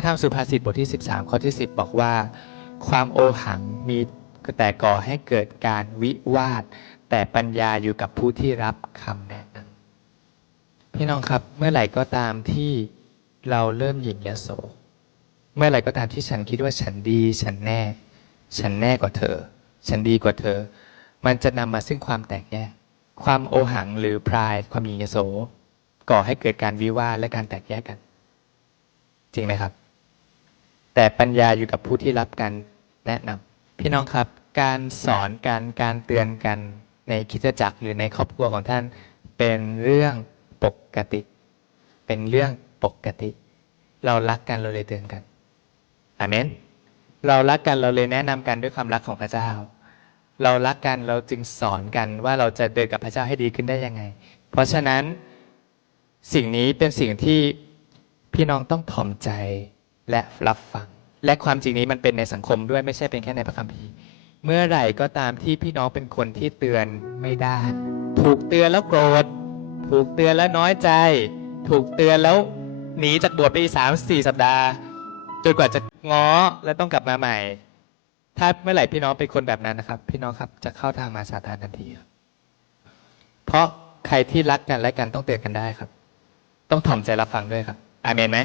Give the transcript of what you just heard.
ระธรรมสุภาษิตบทที่ 13 ข้อที่ 10 บอกว่า ความโอหังมีแต่ก่อให้เกิดการวิวาท แต่ปัญญาอยู่กับผู้ที่รับคำแนะนำพี่น้องครับเมื่อไหร่ก็ตามที่เราเริ่มหยิ่งยโส เมื่อไหร่ก็ตามที่ฉันคิดว่าฉันดีฉันแน่ ฉันแน่กว่าเธอ ฉันดีกว่าเธอ มันจะนำมาซึ่งความแตกแยก ความโอหังหรือพรายความหยิ่งยโส ก่อให้เกิดการวิวาทและการแตกแยกกัน จริงไหมครับ แต่ปัญญาอยู่กับผู้ที่รับการแนะนำพี่น้องครับ การสอนกันการเตือนกันในคิดจักรหรือในครอบครัวของท่าน เป็นเรื่องปกติ เป็นเรื่องปกติ เรารักกันเราเลยเตือนกันอเมนเรารักกันเราเลยแนะนำกันด้วยความรักของพระเจ้า เรารักกันเราจึงสอนกันว่าเราจะเดินกับพระเจ้าให้ดีขึ้นได้ยังไง เพราะฉะนั้นสิ่งนี้เป็นสิ่งที่พี่น้องต้องถ่อมใจ และรับฟัง และความจริงนี้มันเป็นในสังคมด้วยไม่ใช่เป็นแค่ในพระคัมภีร์เมื่อไหร่ก็ตามที่พี่น้องเป็นคนที่เตือนไม่ได้ ถูกเตือนแล้วโกรธ ถูกเตือนแล้วน้อยใจ ถูกเตือนแล้วหนีจากบวชไปสามสี่สัปดาห์จนกว่าจะง้อและต้องกลับมาใหม่ ถ้าเมื่อไหร่พี่น้องเป็นคนแบบนั้นนะครับ พี่น้องครับจะเข้าทางมาซาตานทันทีเพราะใครที่รักกันและกันต้องเตือนกันได้ครับ ต้องถ่อมใจรับฟังด้วยครับ อาเมนไหม